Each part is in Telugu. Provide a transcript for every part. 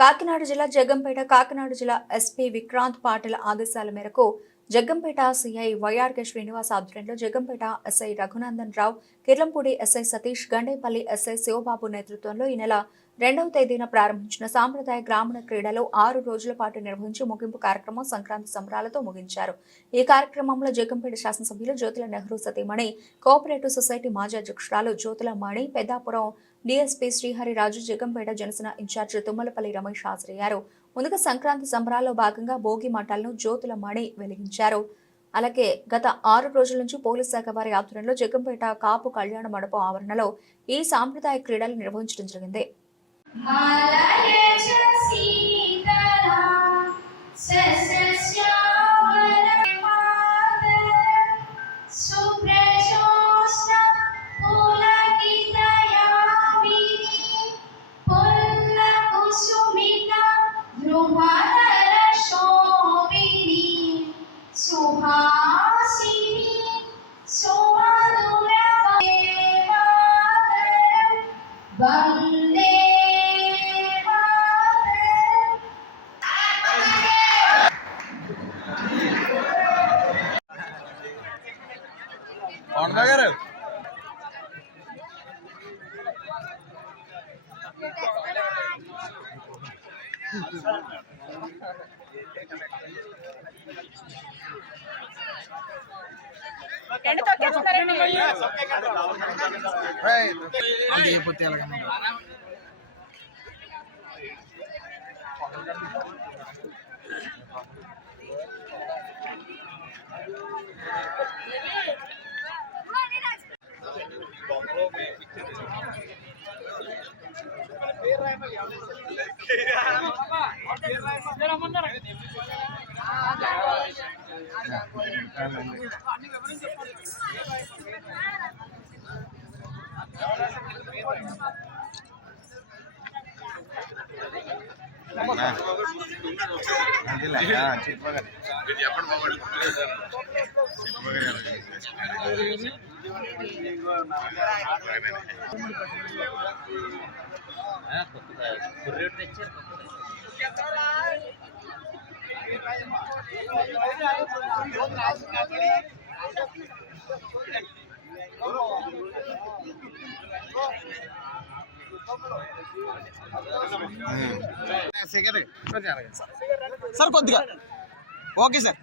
కాకినాడ జిల్లా జగ్గంపేట కాకినాడ జిల్లా ఎస్పీ విక్రాంత్ పాటిల్ ఆదేశాల మేరకు జగ్గంపేట సిఐ వైఆర్కే శ్రీనివాస్ ఆధ్వర్యంలో Jaggampeta SI Raghunandan Rao, Kirlampudi SI Satish, Gandepalli SI Siva Babu నేతృత్వంలో ఈ నెల 2వ తేదీన ప్రారంభించిన సాంప్రదాయ గ్రామీణ క్రీడలు 6 రోజుల పాటు నిర్వహించి ముగింపు కార్యక్రమం సంక్రాంతి సంబరాలతో ముగించారు. ఈ కార్యక్రమంలో జగ్గంపేట శాసనసభ్యులు జ్యోతుల నెహ్రూ సతీమణి, కోఆపరేటివ్ సొసైటీ మాజీ అధ్యక్షురాలు జ్యోతుల మణి, పెద్దాపురం డీఎస్పీ శ్రీహరిరాజు, జగ్గంపేట జనసేన ఇన్ఛార్జి తుమ్మలపల్లి రమేష్ హాజరయ్యారు. ముందుగా సంక్రాంతి సంబరాల్లో భాగంగా భోగి మంటలను జ్యోతుల మణి వెలిగించారు. అలాగే గత 6 రోజుల నుంచి పోలీస్ శాఖ వారి ఆధ్వర్యంలో జగ్గంపేట కాపు కళ్యాణ మండపం ఆవరణలో ఈ సాంప్రదాయ క్రీడలు నిర్వహించడం జరిగింది. సార్ కొద్దిగా ఓకే సార్.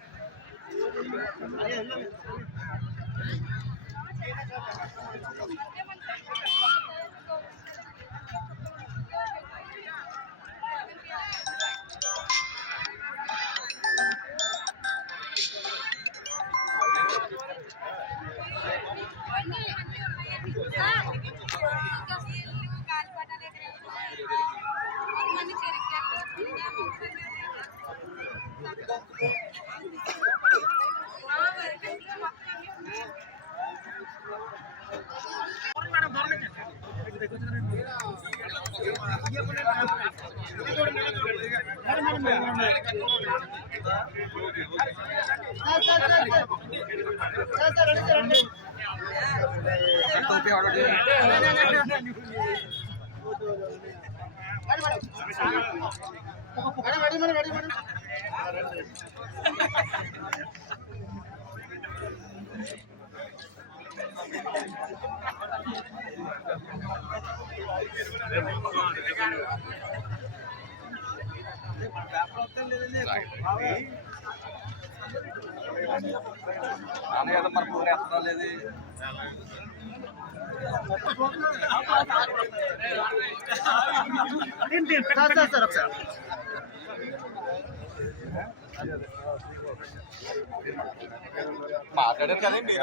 మాట్లాడారు కదండి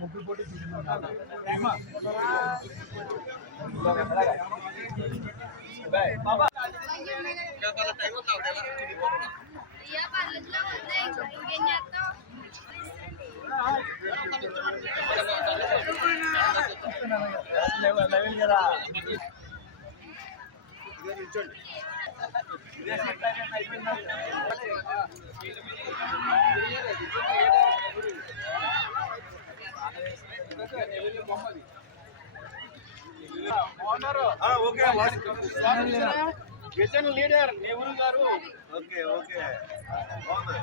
ముగ్గురు పోటీ విజన్ లీడర్ నెహ్రూ గారు. ఓకే ఓకే బాగుంది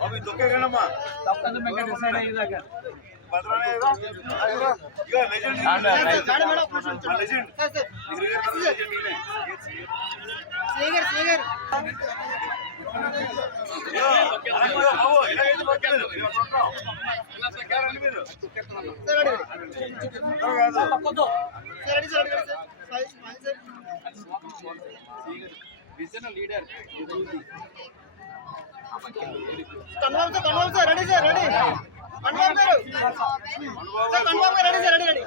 బాబు దుఃఖమా తప్పదు మీకు డిసైడ్ అయ్యేదాకా vision leader confirm sir ready sir ready confirm గారు సార్ కన్ఫర్మ్ గా రెడీ సార్ రెడీ రెడీ